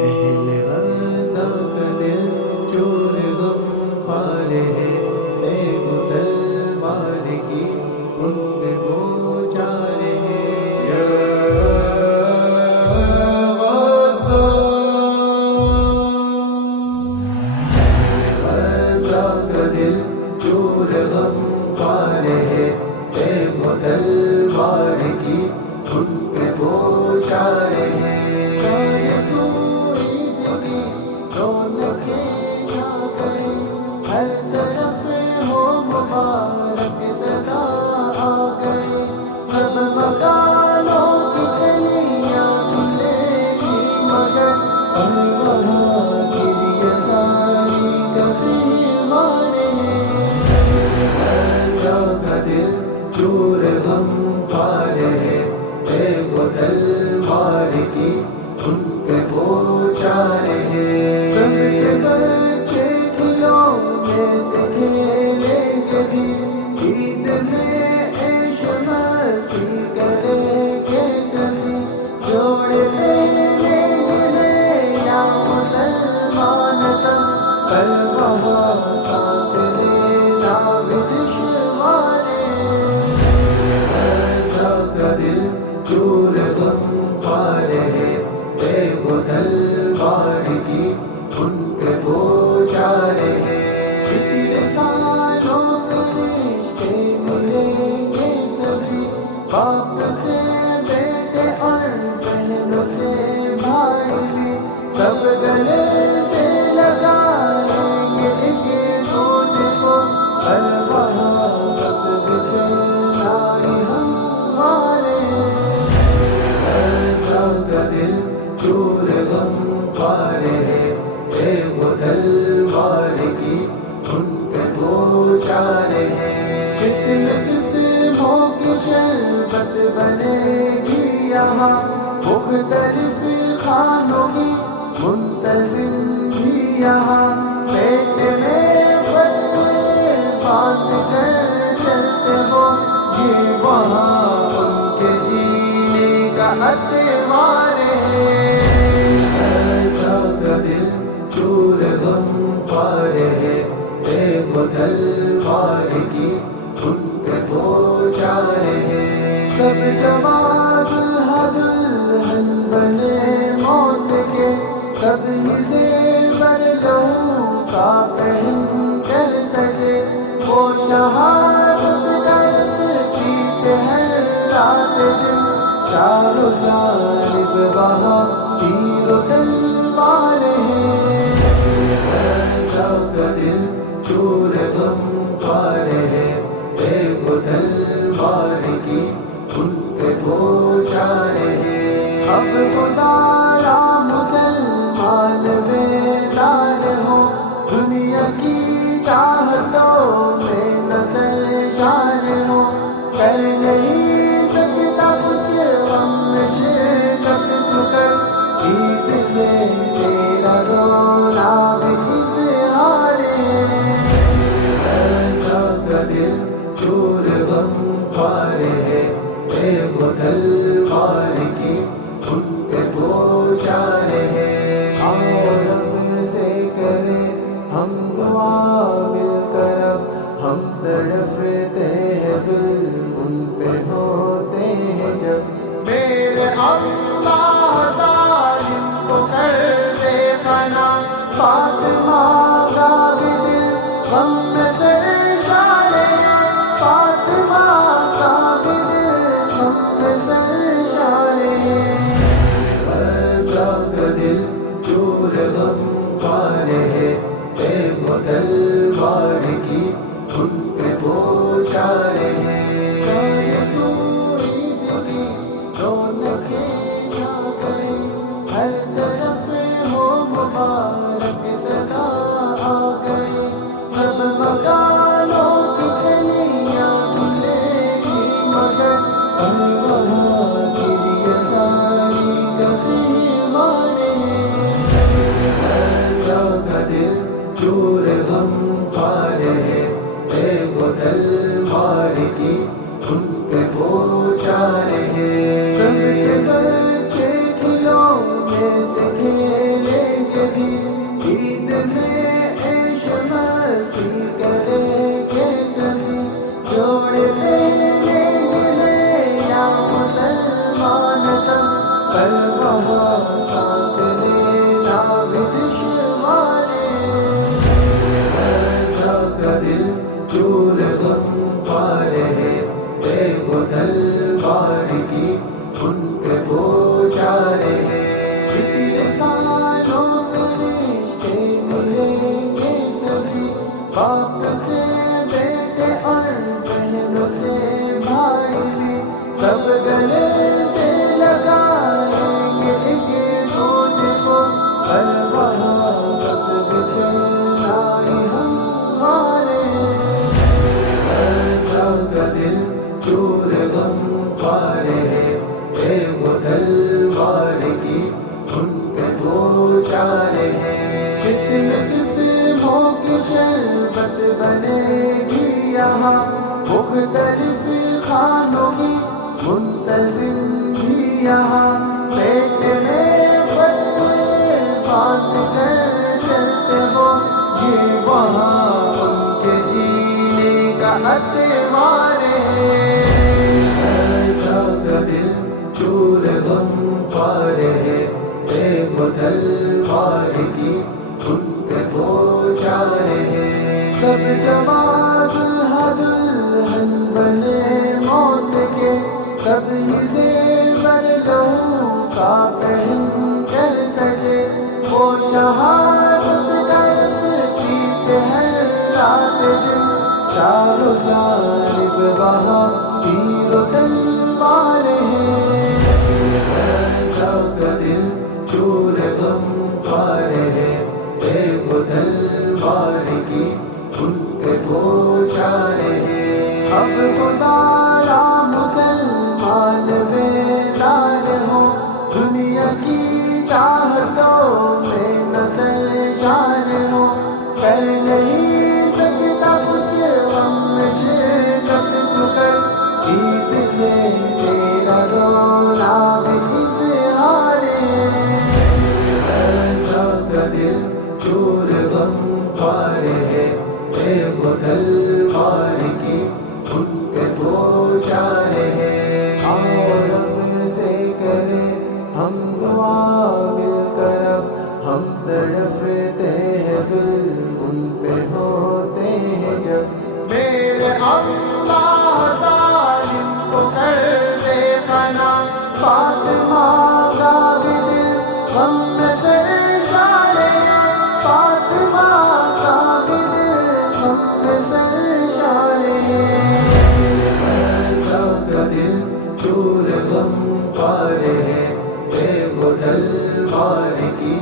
اہل غزہ کا دل چور غم خوار ہے، تیغ و تلوار کی ان پہ بوچھار ہے۔ یا غزہ، اہل غزہ کا دل چور غم خوار ہے، تیغ و تلوار کی ان پہ بوچھار ہے۔ ہر طرف ہو مبارک صدا آ گئی، سب مکانوں کی کلیاں ملے گی مگر وہاں گریہ ساری کا خیمار ہے۔ غزہ کا دل چور غم خوار ہے، تیغ و تلوار کی ان پہ بوچھار ہے۔ سب کے بچے کھلونے سے کھیلیں گے بھی، عید میں عیش مستی کریں گے سبھی، جوڑے پھیلیں گے یا مسلمان سب، کل وہاں سانس لینا بھی دشوار ہے۔ غزہ کا دل چور غم خوار ہے، تیغ و تلوار کی ان پہ بوچھار ہے۔ پچھلے سالوں سے رشتے ملیں گے سبھی، باپ سے بیٹے اور بہنوں سے بھائی بھی، سب گلے سے لگائیں گے ایک دوسرے کو، ہر وہاں بس بچھڑنا ہی ہمارے۔ غزہ کا دل چور غم خوار ہے، تیغ و تلوار کی ان پہ بوچھار ہے۔ قسم قسموں کی شربت بنے گی یہاں، مختلف خانوں کی منتظم بھی یہاں، پیٹ میں پتھر باندھ کر چلتے ہو، یہ وہاں ان کے جینے کا اتوار ہے۔ غزہ کا دل چور غم خوار ہے، تیغ و تلوار کی ان پہ بوچھار ہے۔ سب جوان دلہا دلہن بنے موت کے، سب ہی زیور لہو کا پہن کر سجے، وہ شہادت کا رسکیت ہے رات دن، چاروں جانب وہاں تیر و تلوار ہے۔ غزہ کا دل چور غم خوار ہے، تیغ و تلوار کی ان پہ بوچھار ہے۔ اب گزارا مسلمان بیدار ہو، دنیا کی چاہتوں میں نہ سرشار ہو، کر نہیں سکتا کچھ غم میں شرکت تو کر، عید میں تیرا رونا بھی اظہار ہے۔ غزہ کا دل چور غم خوار ہے، تیغ و تلوار کی ان پہ بوچھار ہے۔ آؤ رب سے کریں ہم دعا مل کر، اب ہم تڑپتے ہیں ظلم ان پہ ہوتے ہیں جب، میرے اللہ ظالم کو کر دے فنا، فاطمہ کا بھی دل غم میں سرشار ہے، فاطمہ کا بھی دل غم میں سرشار ہے۔ غزہ کا دل چور غم خوار ہے، تیغ و تلوار کی ان پہ بوچھار ہے۔ ہر طرف ہو مبارک صدا آ گئی، سب مکانوں کی کلیاں ملے گی مگر وہاں گریہ ساری کا خیمار ہے۔ غزہ کا دل چور غم خوار ہے، تیغ و تلوار کی ان پہ بوچھار ہے۔ سب کے بچے کھلونے کیسے کھیلیں گے بھی عید میں عیش مستی کریں گے سبھی جوڑے لیں گے یا مسلمان سب پر وہاں سانس لینا بھی دشوار کا دل چور غم خوار ہے دیکھو تلوار کی ان پہ وہ چارے ہیں پچھلے سالوں سے رشتے ملیں گے سبھی باپ سے بیٹے اور بہنوں سے بھائی بھی سب گلے سے لگائیں گے ایک دوسرے کو ہر وہاں بس بچھڑنا ہی ہمارے سب کا دل چور غم خوار ہے دیکھو تلوار کی ان پہ وہ چارے ہیں قسم قسموں کی شربت بنے گی یہاں مختلف کھانوں کی منتظم بھی یہاں پیٹ میں پتھر بات کر چلتے ہو یہ وہاں ان کے جینے کا اتوار ہے سب کا دل چور غم خوار ہے دیکھو تلوار کی ان پہ وہ چارے ہیں سب جواب دلہن بنے موت کے سب ہی زیور لہو کا پہن کر سجے وہ شہادت کا رس پیتے ہیں رات دن چاروں جانب وہاں تیر و تلوار ہیں سب کا دل چور غم خوار ہے دیکھو تلوار کی ان پہ وہ چارے ہیں اب گزارا مسلمان بیدار ہو دنیا کی چاہتوں میں نسل شان ہو کر نہیں سکتا کچھ غم شرکت تو کر عید میں تیرا رونا بھی اظہار سب کا دل چور غم خوار ہے دیکھو تلوار کی ان پہ وہ چارے ہیں آؤ رب سے کریں ہم دعا مل کر اب ہم تڑپتے ہیں ظلم ان پہ ہوتے ہیں جب میرے اللہ ظالم کو کر دے فنا فاطمہ کا بھی دل غم میں سرشار ہے فاطمہ کا بھی دل غم میں سرشار ہے سب کا دل چور غم خوار ہے دیکھو تلوار کی